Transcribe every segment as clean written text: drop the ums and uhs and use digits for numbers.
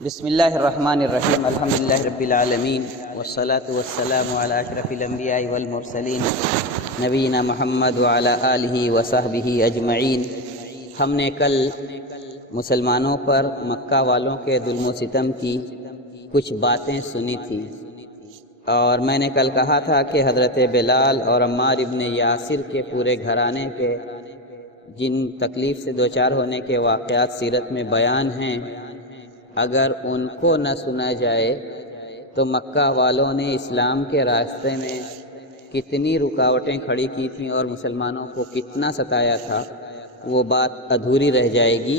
بسم اللہ الرحمن الرحیم الحمدللہ رب العالمین والصلاة والسلام علی اشرف الانبیاء والمرسلین نبینا محمد وعلی آلہ وصحبہ اجمعین۔ ہم نے کل مسلمانوں پر مکہ والوں کے ظلم و ستم کی کچھ باتیں سنی تھیں، اور میں نے کل کہا تھا کہ حضرت بلال اور عمار ابن یاسر کے پورے گھرانے کے جن تکلیف سے دوچار ہونے کے واقعات سیرت میں بیان ہیں، اگر ان کو نہ سنا جائے تو مکہ والوں نے اسلام کے راستے میں کتنی رکاوٹیں کھڑی کی تھیں اور مسلمانوں کو کتنا ستایا تھا، وہ بات ادھوری رہ جائے گی۔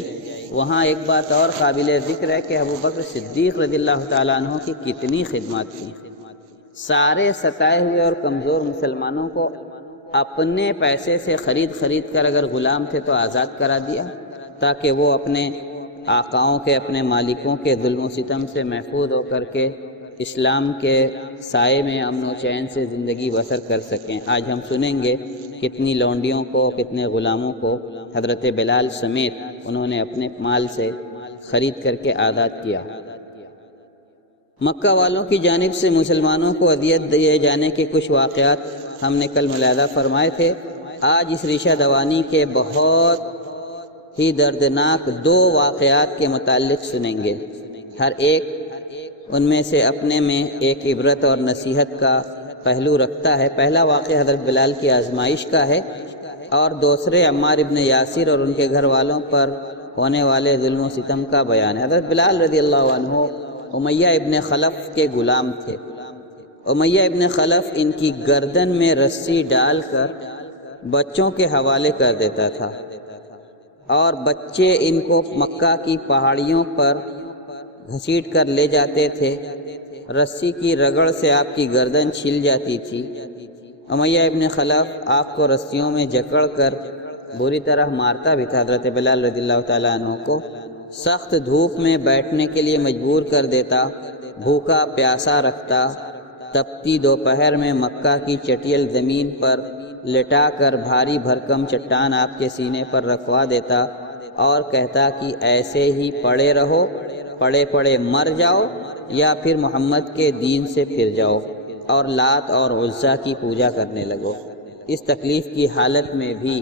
وہاں ایک بات اور قابل ذکر ہے کہ ابوبکر صدیق رضی اللہ تعالیٰ عنہ کی کتنی خدمات تھیں۔ سارے ستائے ہوئے اور کمزور مسلمانوں کو اپنے پیسے سے خرید کر اگر غلام تھے تو آزاد کرا دیا، تاکہ وہ اپنے آقاؤں کے، اپنے مالکوں کے ظلم و ستم سے محفوظ ہو کر کے اسلام کے سائے میں امن و چین سے زندگی بسر کر سکیں۔ آج ہم سنیں گے کتنی لونڈیوں کو، کتنے غلاموں کو حضرت بلال سمیت انہوں نے اپنے مال سے خرید کر کے آزاد کیا۔ مکہ والوں کی جانب سے مسلمانوں کو اذیت دیے جانے کے کچھ واقعات ہم نے کل ملاحظہ فرمائے تھے۔ آج اس ریشہ دوانی کے بہت ہی دردناک دو واقعات کے متعلق سنیں گے۔ ہر ایک ان میں سے اپنے میں ایک عبرت اور نصیحت کا پہلو رکھتا ہے۔ پہلا واقعہ حضرت بلال کی آزمائش کا ہے، اور دوسرے عمار ابن یاسر اور ان کے گھر والوں پر ہونے والے ظلم و ستم کا بیان ہے۔ حضرت بلال رضی اللہ عنہ امیہ ابن خلف کے غلام تھے۔ امیہ ابن خلف ان کی گردن میں رسی ڈال کر بچوں کے حوالے کر دیتا تھا، اور بچے ان کو مکہ کی پہاڑیوں پر گھسیٹ کر لے جاتے تھے۔ رسی کی رگڑ سے آپ کی گردن چھل جاتی تھی۔ امیہ ابن خلف آپ کو رسیوں میں جکڑ کر بری طرح مارتا بھی تھا۔ حضرت بلال رضی اللہ تعالیٰ عنہ کو سخت دھوپ میں بیٹھنے کے لیے مجبور کر دیتا، بھوکا پیاسا رکھتا، تپتی دوپہر میں مکہ کی چٹیل زمین پر لٹا کر بھاری بھرکم چٹان آپ کے سینے پر رکھوا دیتا اور کہتا کہ ایسے ہی پڑے رہو، پڑے پڑے مر جاؤ، یا پھر محمد کے دین سے پھر جاؤ اور لات اور عزا کی پوجا کرنے لگو۔ اس تکلیف کی حالت میں بھی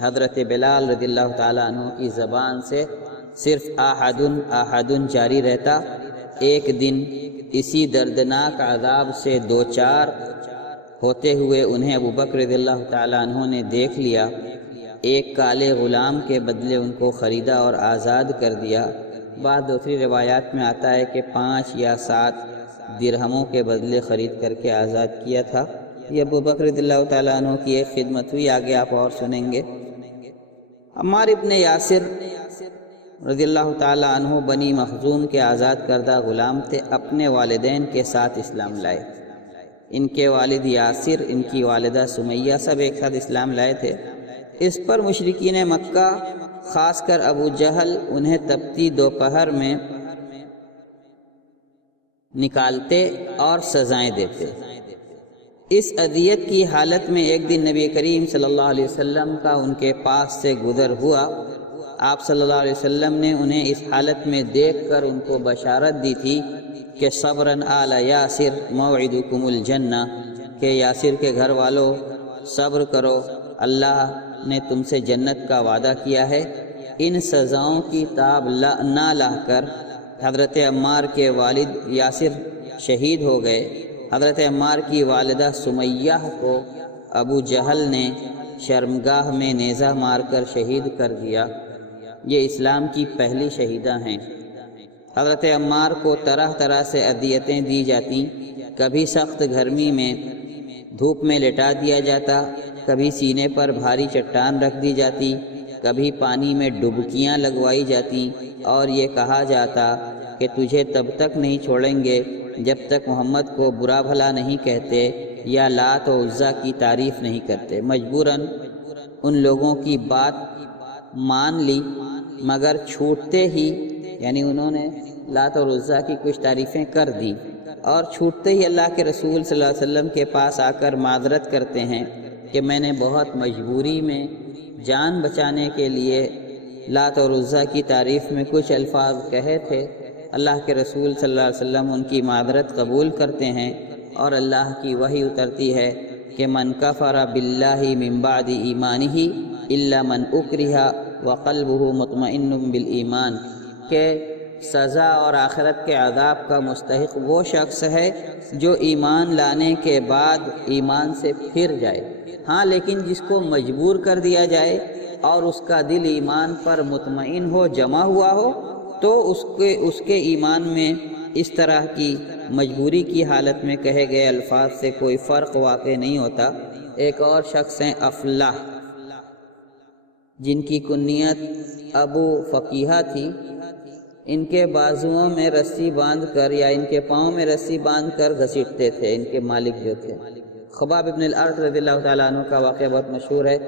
حضرت بلال رضی اللہ تعالیٰ عنہ کی زبان سے صرف احدن احدن جاری رہتا۔ ایک دن اسی دردناک عذاب سے دوچار ہوتے ہوئے انہیں ابوبکر رضی اللہ تعالیٰ عنہ نے دیکھ لیا۔ ایک کالے غلام کے بدلے ان کو خریدا اور آزاد کر دیا۔ بعض دوسری روایات میں آتا ہے کہ 5 یا 7 درہموں کے بدلے خرید کر کے آزاد کیا تھا۔ یہ ابوبکر رضی اللہ تعالیٰ عنہ کی ایک خدمت ہوئی، آگے آپ اور سنیں گے۔ عمار ابن یاسر رضی اللہ تعالیٰ عنہ بنی مخزوم کے آزاد کردہ غلام تھے، اپنے والدین کے ساتھ اسلام لائے۔ ان کے والد یاسر، ان کی والدہ سمیہ سب ایک ساتھ اسلام لائے تھے۔ اس پر مشرکین مکہ، خاص کر ابو جہل، انہیں تپتی دوپہر میں نکالتے اور سزائیں دیتے۔ اس اذیت کی حالت میں ایک دن نبی کریم صلی اللہ علیہ وسلم کا ان کے پاس سے گزر ہوا۔ آپ صلی اللہ علیہ وسلم نے انہیں اس حالت میں دیکھ کر ان کو بشارت دی تھی کہ صبراً آل یاسر موعدکم الجنہ، کہ یاسر کے گھر والوں صبر کرو، اللہ نے تم سے جنت کا وعدہ کیا ہے۔ ان سزاؤں کی تاب نہ لا کر حضرت عمار کے والد یاسر شہید ہو گئے۔ حضرت عمار کی والدہ سمیہ کو ابو جہل نے شرمگاہ میں نیزہ مار کر شہید کر دیا۔ یہ اسلام کی پہلی شہیدہ ہیں۔ حضرت عمار کو طرح طرح سے اذیتیں دی جاتی، کبھی سخت گرمی میں دھوپ میں لٹا دیا جاتا، کبھی سینے پر بھاری چٹان رکھ دی جاتی، کبھی پانی میں ڈبکیاں لگوائی جاتی، اور یہ کہا جاتا کہ تجھے تب تک نہیں چھوڑیں گے جب تک محمد کو برا بھلا نہیں کہتے یا لات و عزا کی تعریف نہیں کرتے۔ مجبوراً ان لوگوں کی بات مان لی، مگر چھوٹتے ہی، یعنی انہوں نے لات اور عزا کی کچھ تعریفیں کر دی، اور چھوٹتے ہی اللہ کے رسول صلی اللہ علیہ وسلم کے پاس آ کر معذرت کرتے ہیں کہ میں نے بہت مجبوری میں جان بچانے کے لیے لات اور عزا کی تعریف میں کچھ الفاظ کہے تھے، اللہ کے رسول صلی اللہ علیہ وسلم ان کی معذرت قبول کرتے ہیں اور اللہ کی وحی اترتی ہے کہ من کفر باللہ من بعد ایمانہ الا من اکرہ وقلبہ مطمئن بالایمان، کہ سزا اور آخرت کے عذاب کا مستحق وہ شخص ہے جو ایمان لانے کے بعد ایمان سے پھر جائے، ہاں لیکن جس کو مجبور کر دیا جائے اور اس کا دل ایمان پر مطمئن ہو، جمع ہوا ہو، تو اس کے ایمان میں اس طرح کی مجبوری کی حالت میں کہے گئے الفاظ سے کوئی فرق واقع نہیں ہوتا۔ ایک اور شخص ہیں افلاح، جن کی کنیت ابو فقیہ تھی، ان کے بازوؤں میں رسی باندھ کر یا ان کے پاؤں میں رسی باندھ کر گھسیٹتے تھے ان کے مالک جو تھے۔ خباب ابن الارت رضی اللہ تعالیٰ عنہ کا واقعہ بہت مشہور ہے۔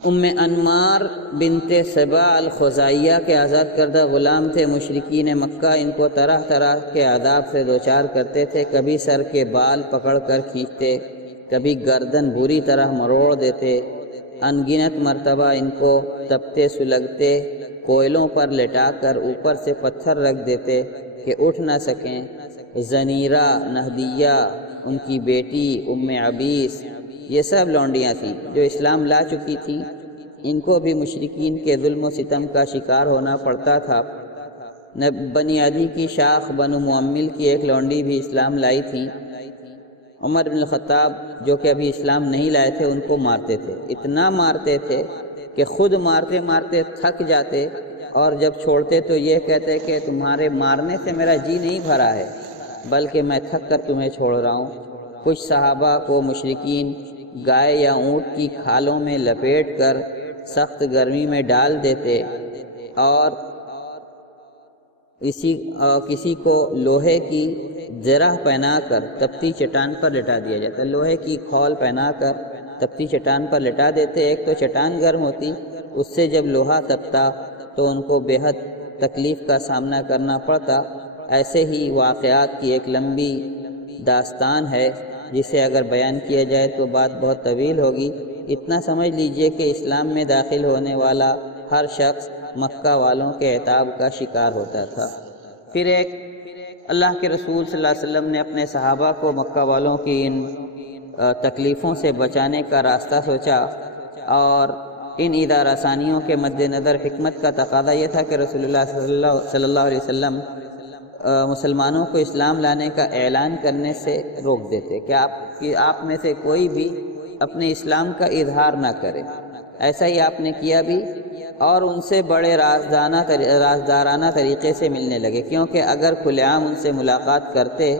ام انمار بنت سبا الخزائیہ کے آزاد کردہ غلام تھے۔ مشرکین مکہ ان کو طرح طرح کے عذاب سے دوچار کرتے تھے، کبھی سر کے بال پکڑ کر کھینچتے، کبھی گردن بری طرح مروڑ دیتے، انگنت مرتبہ ان کو تپتے سلگتے کوئلوں پر لٹا کر اوپر سے پتھر رکھ دیتے کہ اٹھ نہ سکیں۔ زنیرہ، نہدیہ، ان کی بیٹی ام عبیس، یہ سب لونڈیاں تھیں جو اسلام لا چکی تھیں۔ ان کو بھی مشرکین کے ظلم و ستم کا شکار ہونا پڑتا تھا۔ بنی عدی کی شاخ بنو معمل کی ایک لونڈی بھی اسلام لائی تھی۔ عمر بن الخطاب جو کہ ابھی اسلام نہیں لائے تھے ان کو مارتے تھے، اتنا مارتے تھے کہ خود مارتے مارتے تھک جاتے، اور جب چھوڑتے تو یہ کہتے کہ تمہارے مارنے سے میرا جی نہیں بھرا ہے بلکہ میں تھک کر تمہیں چھوڑ رہا ہوں۔ کچھ صحابہ کو مشرکین گائے یا اونٹ کی کھالوں میں لپیٹ کر سخت گرمی میں ڈال دیتے، اور کسی کو لوہے کی زرہ پہنا کر تپتی چٹان پر لٹا دیا جاتا، لوہے کی کھول پہنا کر تپتی چٹان پر لٹا دیتے۔ ایک تو چٹان گرم ہوتی، اس سے جب لوہا تپتا تو ان کو بے حد تکلیف کا سامنا کرنا پڑتا۔ ایسے ہی واقعات کی ایک لمبی داستان ہے جسے اگر بیان کیا جائے تو بات بہت طویل ہوگی۔ اتنا سمجھ لیجئے کہ اسلام میں داخل ہونے والا ہر شخص مکہ والوں کے عتاب کا شکار ہوتا تھا۔ پھر ایک اللہ کے رسول صلی اللہ علیہ وسلم نے اپنے صحابہ کو مکہ والوں کی ان تکلیفوں سے بچانے کا راستہ سوچا، اور ان ادارہ ثانیوں کے مد نظر حکمت کا تقاضا یہ تھا کہ رسول اللہ صلی اللہ علیہ وسلم مسلمانوں کو اسلام لانے کا اعلان کرنے سے روک دیتے کہ آپ میں سے کوئی بھی اپنے اسلام کا اظہار نہ کرے۔ ایسا ہی آپ نے کیا بھی، اور ان سے بڑے رازدارانہ طریقے سے ملنے لگے، کیونکہ اگر کھلے عام ان سے ملاقات کرتے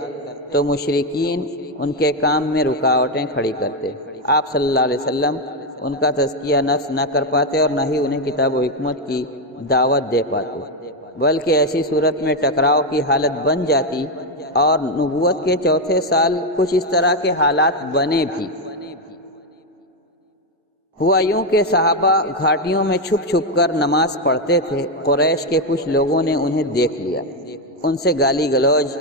تو مشرکین ان کے کام میں رکاوٹیں کھڑی کرتے۔ آپ صلی اللہ علیہ وسلم ان کا تزکیہ نفس نہ کر پاتے اور نہ ہی انہیں کتاب و حکمت کی دعوت دے پاتے، بلکہ ایسی صورت میں ٹکراؤ کی حالت بن جاتی، اور نبوت کے چوتھے سال کچھ اس طرح کے حالات بنے بھی۔ ہوا یوں کہ صحابہ گھاٹیوں میں چھپ چھپ کر نماز پڑھتے تھے۔ قریش کے کچھ لوگوں نے انہیں دیکھ لیا، ان سے گالی گلوج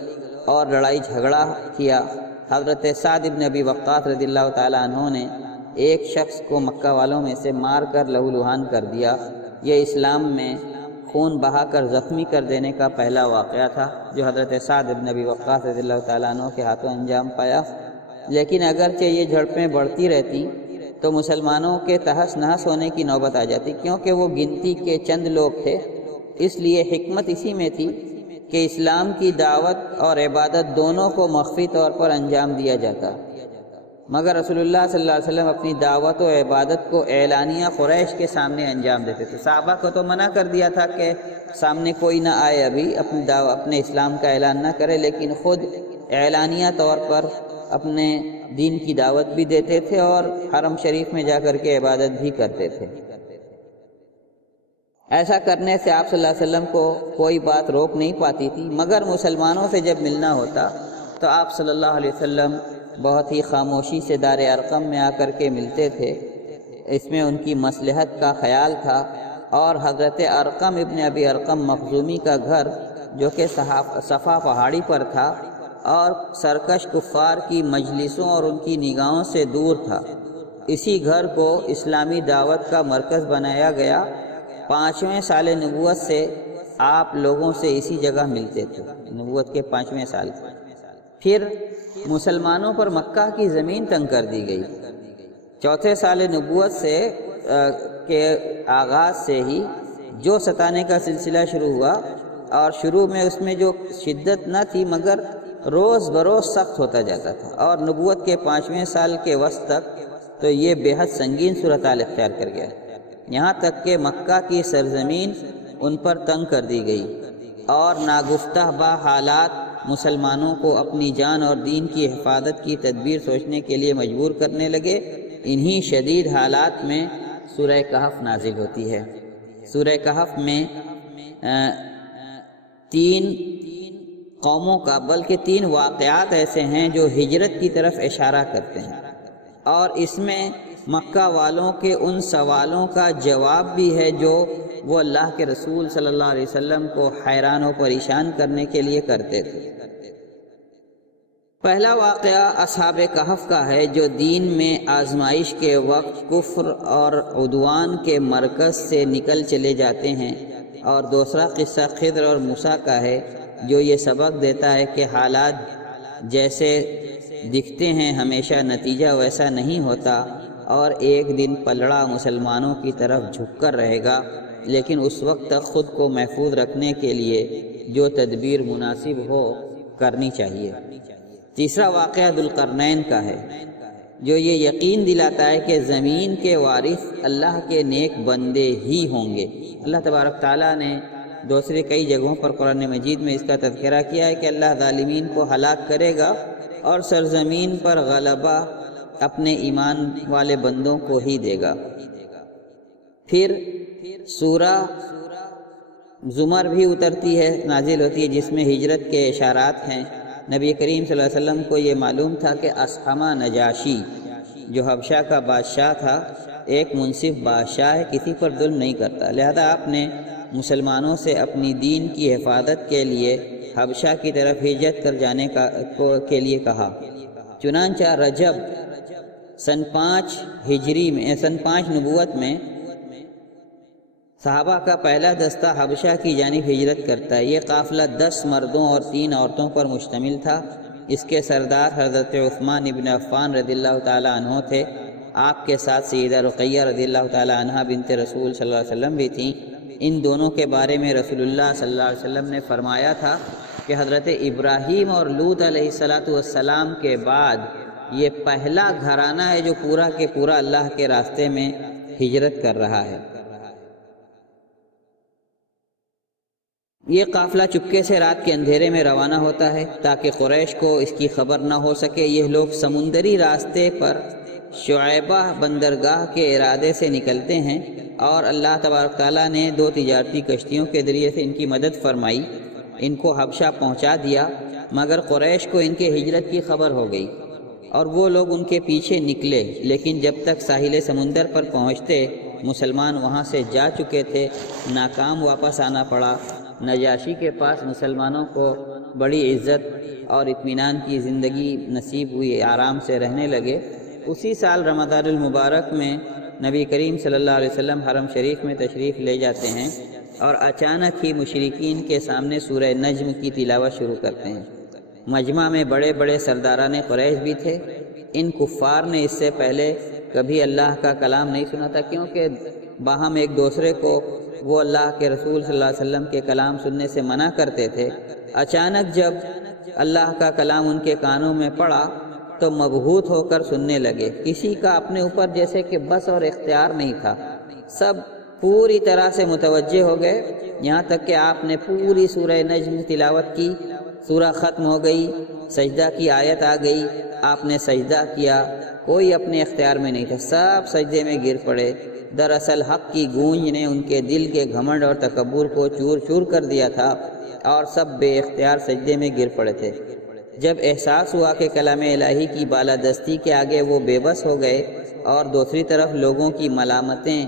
اور لڑائی جھگڑا کیا۔ حضرت سعد بن ابی وقاص رضی اللہ تعالیٰ عنہ نے ایک شخص کو مکہ والوں میں سے مار کر لہو لہان کر دیا۔ یہ اسلام میں خون بہا کر زخمی کر دینے کا پہلا واقعہ تھا جو حضرت سعد بن ابی وقاص رضی اللہ تعالیٰ عنہ کے ہاتھوں انجام پایا۔ لیکن اگرچہ یہ جھڑپیں بڑھتی رہتی تو مسلمانوں کے تہس نہس ہونے کی نوبت آ جاتی، کیونکہ وہ گنتی کے چند لوگ تھے۔ اس لیے حکمت اسی میں تھی کہ اسلام کی دعوت اور عبادت دونوں کو مخفی طور پر انجام دیا جاتا، مگر رسول اللہ صلی اللہ علیہ وسلم اپنی دعوت و عبادت کو اعلانیہ قریش کے سامنے انجام دیتے تھے۔ صحابہ کو تو منع کر دیا تھا کہ سامنے کوئی نہ آئے، ابھی اپنے اسلام کا اعلان نہ کرے، لیکن خود اعلانیہ طور پر اپنے دین کی دعوت بھی دیتے تھے اور حرم شریف میں جا کر کے عبادت بھی کرتے تھے۔ ایسا کرنے سے آپ صلی اللہ علیہ وسلم کو کوئی بات روک نہیں پاتی تھی، مگر مسلمانوں سے جب ملنا ہوتا تو آپ صلی اللہ علیہ وسلم بہت ہی خاموشی سے دار ارقم میں آ کر کے ملتے تھے۔ اس میں ان کی مصلحت کا خیال تھا، اور حضرت ارقم ابن ابی ارقم مخزومی کا گھر جو کہ صفا پہاڑی پر تھا اور سرکش کفار کی مجلسوں اور ان کی نگاہوں سے دور تھا، اسی گھر کو اسلامی دعوت کا مرکز بنایا گیا۔ 5ویں سال نبوت سے آپ لوگوں سے اسی جگہ ملتے تھے نبوت کے 5ویں سال۔ پھر مسلمانوں پر مکہ کی زمین تنگ کر دی گئی۔ 4تھے سال نبوت سے کے آغاز سے ہی جو ستانے کا سلسلہ شروع ہوا، اور شروع میں اس میں جو شدت نہ تھی مگر روز بروز سخت ہوتا جاتا تھا، اور نبوت کے 5ویں سال کے وسط تک تو یہ بے حد سنگین صورتحال اختیار کر گیا، یہاں تک کہ مکہ کی سرزمین ان پر تنگ کر دی گئی، اور ناگفتہ با حالات مسلمانوں کو اپنی جان اور دین کی حفاظت کی تدبیر سوچنے کے لیے مجبور کرنے لگے۔ انہی شدید حالات میں سورہ کہف نازل ہوتی ہے۔ سورہ کہف میں 3 قوموں کا بلکہ 3 واقعات ایسے ہیں جو ہجرت کی طرف اشارہ کرتے ہیں، اور اس میں مکہ والوں کے ان سوالوں کا جواب بھی ہے جو وہ اللہ کے رسول صلی اللہ علیہ وسلم کو حیران و پریشان کرنے کے لیے کرتے تھے۔ پہلا واقعہ اصحاب کہف کا ہے جو دین میں آزمائش کے وقت کفر اور عدوان کے مرکز سے نکل چلے جاتے ہیں، اور دوسرا قصہ خضر اور موسیٰ کا ہے جو یہ سبق دیتا ہے کہ حالات جیسے دکھتے ہیں ہمیشہ نتیجہ ویسا نہیں ہوتا، اور ایک دن پلڑا مسلمانوں کی طرف جھک کر رہے گا، لیکن اس وقت تک خود کو محفوظ رکھنے کے لیے جو تدبیر مناسب ہو کرنی چاہیے۔ تیسرا واقعہ ذوالقرنین کا ہے جو یہ یقین دلاتا ہے کہ زمین کے وارث اللہ کے نیک بندے ہی ہوں گے۔ اللہ تبارک تعالیٰ نے دوسرے کئی جگہوں پر قرآن مجید میں اس کا تذکرہ کیا ہے کہ اللہ ظالمین کو ہلاک کرے گا اور سرزمین پر غلبہ اپنے ایمان والے بندوں کو ہی دے گا۔ پھر سورہ زمر بھی اترتی ہے، نازل ہوتی ہے، جس میں ہجرت کے اشارات ہیں۔ نبی کریم صلی اللہ علیہ وسلم کو یہ معلوم تھا کہ اصحمہ نجاشی جو حبشہ کا بادشاہ تھا ایک منصف بادشاہ ہے، کسی پر ظلم نہیں کرتا، لہذا آپ نے مسلمانوں سے اپنی دین کی حفاظت کے لیے حبشہ کی طرف ہجرت کر جانے کے لیے کہا۔ چنانچہ رجب سن 5 ہجری میں، سن 5 نبوت میں صحابہ کا پہلا دستہ حبشہ کی جانب ہجرت کرتا ہے۔ یہ قافلہ 10 مردوں اور 3 عورتوں پر مشتمل تھا۔ اس کے سردار حضرت عثمان ابن عفان رضی اللہ تعالی عنہ تھے۔ آپ کے ساتھ سیدہ رقیہ رضی اللہ تعالی عنہ بنت رسول صلی اللہ علیہ وسلم بھی تھیں۔ ان دونوں کے بارے میں رسول اللہ صلی اللہ علیہ وسلم نے فرمایا تھا کہ حضرت ابراہیم اور لوط علیہ السلام کے بعد یہ پہلا گھرانہ ہے جو پورا کے پورا اللہ کے راستے میں ہجرت کر رہا ہے۔ یہ قافلہ چپکے سے رات کے اندھیرے میں روانہ ہوتا ہے تاکہ قریش کو اس کی خبر نہ ہو سکے۔ یہ لوگ سمندری راستے پر شعیبہ بندرگاہ کے ارادے سے نکلتے ہیں، اور اللہ تبارک تعالیٰ نے 2 تجارتی کشتیوں کے ذریعے سے ان کی مدد فرمائی، ان کو حبشہ پہنچا دیا، مگر قریش کو ان کے ہجرت کی خبر ہو گئی اور وہ لوگ ان کے پیچھے نکلے، لیکن جب تک ساحل سمندر پر پہنچتے مسلمان وہاں سے جا چکے تھے، ناکام واپس آنا پڑا۔ نجاشی کے پاس مسلمانوں کو بڑی عزت اور اطمینان کی زندگی نصیب ہوئی، آرام سے رہنے لگے۔ اسی سال رمضان المبارک میں نبی کریم صلی اللہ علیہ وسلم حرم شریف میں تشریف لے جاتے ہیں، اور اچانک ہی مشرکین کے سامنے سورہ نجم کی تلاوت شروع کرتے ہیں۔ مجمع میں بڑے بڑے سرداران قریش بھی تھے۔ ان کفار نے اس سے پہلے کبھی اللہ کا کلام نہیں سنا تھا، کیونکہ باہم ایک دوسرے کو وہ اللہ کے رسول صلی اللہ علیہ وسلم کے کلام سننے سے منع کرتے تھے۔ اچانک جب اللہ کا کلام ان کے کانوں میں پڑا تو مبہوت ہو کر سننے لگے۔ کسی کا اپنے اوپر جیسے کہ بس اور اختیار نہیں تھا، سب پوری طرح سے متوجہ ہو گئے، یہاں تک کہ آپ نے پوری سورہ نجم تلاوت کی۔ سورہ ختم ہو گئی، سجدہ کی آیت آ گئی، آپ نے سجدہ کیا، کوئی اپنے اختیار میں نہیں تھا، سب سجدے میں گر پڑے۔ دراصل حق کی گونج نے ان کے دل کے گھمنڈ اور تکبر کو چور چور کر دیا تھا، اور سب بے اختیار سجدے میں گر پڑے تھے۔ جب احساس ہوا کہ کلام الہی کی بالادستی کے آگے وہ بے بس ہو گئے، اور دوسری طرف لوگوں کی ملامتیں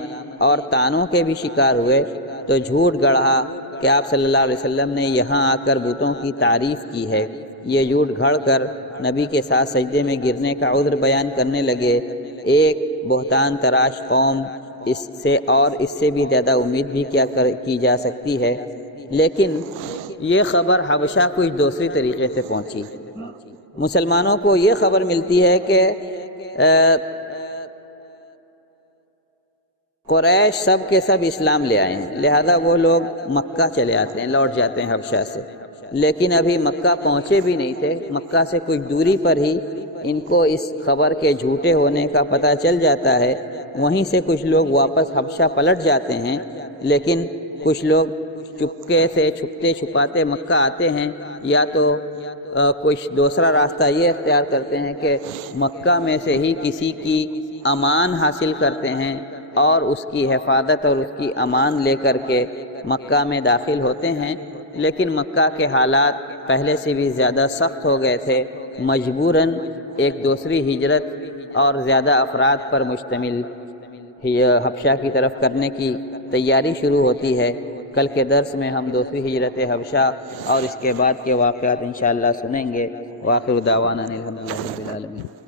اور طعنوں کے بھی شکار ہوئے، تو جھوٹ گڑھا کہ آپ صلی اللہ علیہ وسلم نے یہاں آ کر بتوں کی تعریف کی ہے۔ یہ جھوٹ گھڑ کر نبی کے ساتھ سجدے میں گرنے کا عذر بیان کرنے لگے۔ ایک بہتان تراش قوم اس سے بھی زیادہ امید بھی کیا کی جا سکتی ہے۔ لیکن یہ خبر حبشہ کچھ دوسری طریقے سے پہنچی۔ مسلمانوں کو یہ خبر ملتی ہے کہ قریش سب کے سب اسلام لے آئے ہیں، لہذا وہ لوگ مکہ چلے آتے ہیں، لوٹ جاتے ہیں حبشہ سے، لیکن ابھی مکہ پہنچے بھی نہیں تھے۔ مکہ سے کچھ دوری پر ہی ان کو اس خبر کے جھوٹے ہونے کا پتہ چل جاتا ہے۔ وہیں سے کچھ لوگ واپس حبشہ پلٹ جاتے ہیں، لیکن کچھ لوگ چپکے سے چھپتے چھپاتے مکہ آتے ہیں، یا تو کچھ دوسرا راستہ یہ اختیار کرتے ہیں کہ مکہ میں سے ہی کسی کی امان حاصل کرتے ہیں اور اس کی حفاظت اور اس کی امان لے کر کے مکہ میں داخل ہوتے ہیں۔ لیکن مکہ کے حالات پہلے سے بھی زیادہ سخت ہو گئے تھے، مجبوراً ایک دوسری ہجرت اور زیادہ افراد پر مشتمل حبشہ کی طرف کرنے کی تیاری شروع ہوتی ہے۔ کل کے درس میں ہم دوسری ہجرت حبشہ اور اس کے بعد کے واقعات انشاءاللہ سنیں گے۔ وآخر دعوانا الحمدللہ رب العالمین۔